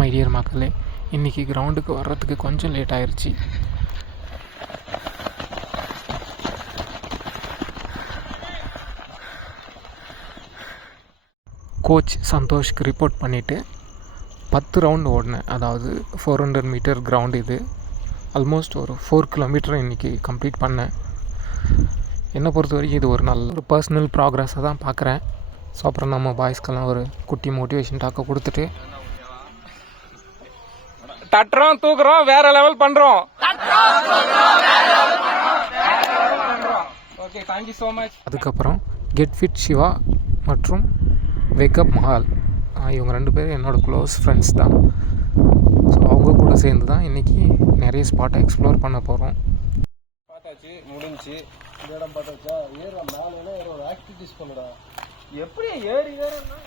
My dear மக்களே, இன்றைக்கி கிரவுண்டுக்கு வர்றதுக்கு கொஞ்சம் லேட் ஆயிடுச்சு. கோச் சந்தோஷ்க்கு ரிப்போர்ட் பண்ணிவிட்டு 10 ரவுண்டு ஓடினேன். அதாவது 400 மீட்டர் கிரவுண்டு. இது ஆல்மோஸ்ட் ஒரு 4 கிலோமீட்டர் இன்றைக்கி கம்ப்ளீட் பண்ணேன். என்னை பொறுத்த வரைக்கும் இது ஒரு நல்ல ஒரு பர்சனல் ப்ராக்ரஸை தான் பார்க்குறேன். ஸோ அப்புறம் நம்ம பாய்ஸ்க்கெல்லாம் ஒரு குட்டி மோட்டிவேஷன் டாக்கை கொடுத்துட்டு தட்டுறோம் தூக்குறோம் வேற லெவல் பண்ணுறோம். Okay, thank you so much. அதுக்கப்புறம் கெட் ஃபிட் சிவா மற்றும் வேக்கப் மஹால், இவங்க 2 பேரும் என்னோடய க்ளோஸ் ஃப்ரெண்ட்ஸ் தான். ஸோ அவங்க கூட சேர்ந்து தான் இன்றைக்கி நிறைய ஸ்பாட்டை எக்ஸ்ப்ளோர் பண்ண போகிறோம். பார்த்தாச்சு, முடிஞ்சு இந்த இடம் பார்த்தாச்சா. ஏற மேலே ஒரு ஆக்டிவிட்டிஸ் பண்ணுடா. எப்படி ஏறி ஏறன்னா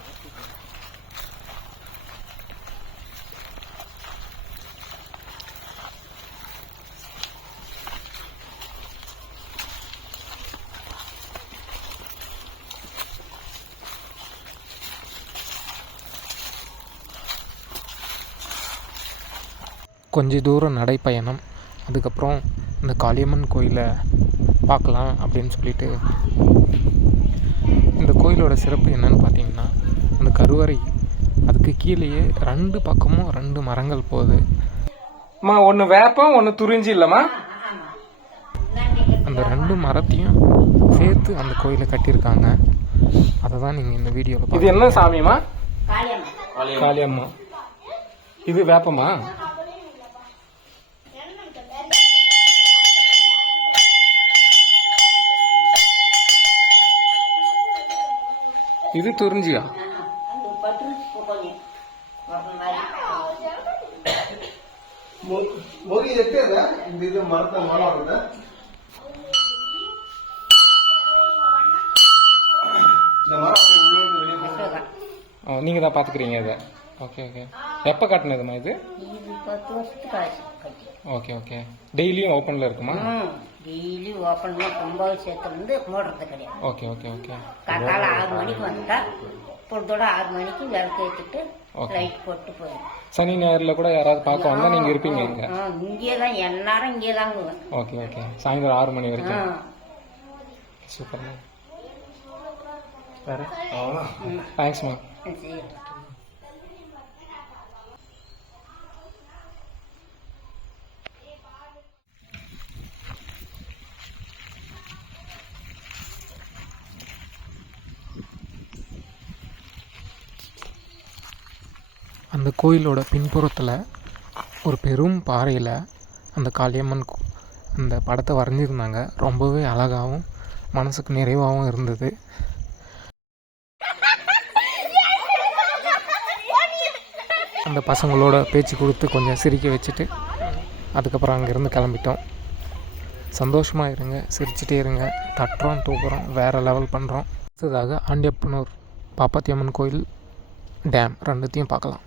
கொஞ்ச தூரம் நடைப்பயணம். அதுக்கப்புறம் இந்த காளியம்மன் கோயிலை பார்க்கலாம் அப்படின்னு சொல்லிட்டு. இந்த கோயிலோட சிறப்பு என்னன்னு பார்த்தீங்கன்னா, அந்த கருவறை அதுக்கு கீழேயே 2 பக்கமும் 2 மரங்கள் போகுது. ஒன்று வேப்பம் ஒன்று துறிஞ்சி இல்லைம்மா. அந்த 2 மரத்தையும் சேர்த்து அந்த கோயிலை கட்டியிருக்காங்க. அதை தான் நீங்கள் இந்த வீடியோவில். இது என்ன சாமியம்மா? காளியம்மா. இது வேப்பமா? இது துறிஞ்சியா? நீங்க தான் பாத்துக்கிறீங்க இதை. Okay okay. எப்போ கட்டினதுமா இது? 10 வருஷத்துக்கு ஆச்சு. Okay okay. டெய்லியும் ஓப்பனில் இருக்குமா? டெய்லி ஓப்பன்ல கும்பாபிஷேகத்துலேருந்து மூடுறது கிடையாது. Okay okay okay. காத்தால 6 மணிக்கு வந்துட்டா பொழுதோட 6 மணிக்கு விளக்கு ஏற்றிட்டு லைட் போட்டு போயிடும். சனி ஞாயிறுல கூட யாராவது பார்க்க வந்தா நீங்க இருப்பீங்க இங்க? இங்கே தான் எல்லாரும் இங்கே தாங்க. Okay okay. சாயந்தரம் 6 மணி வரைக்கும். சூப்பர். வேற தேங்க்ஸ் மேம். அந்த கோயிலோட பின்புறத்தில் ஒரு பெரும் பாறையில் அந்த காளியம்மன் அந்த படத்தை வரைஞ்சிருந்தாங்க. ரொம்பவே அழகாகவும் மனசுக்கு நிறைவாகவும் இருந்தது. அந்த பசங்களோட பேச்சு கொடுத்து கொஞ்சம் சிரிக்க வச்சுட்டு அதுக்கப்புறம் அங்கேருந்து கிளம்பிட்டோம். சந்தோஷமாக இருங்க, சிரிச்சிட்டே இருங்க. தட்டுறோம் தூக்குறோம் வேறு லெவல் பண்ணுறோம். அடுத்ததாக ஆண்டியப்பனூர் பாப்பாத்தியம்மன் கோயில், டேம் 2த்தையும் பார்க்கலாம்.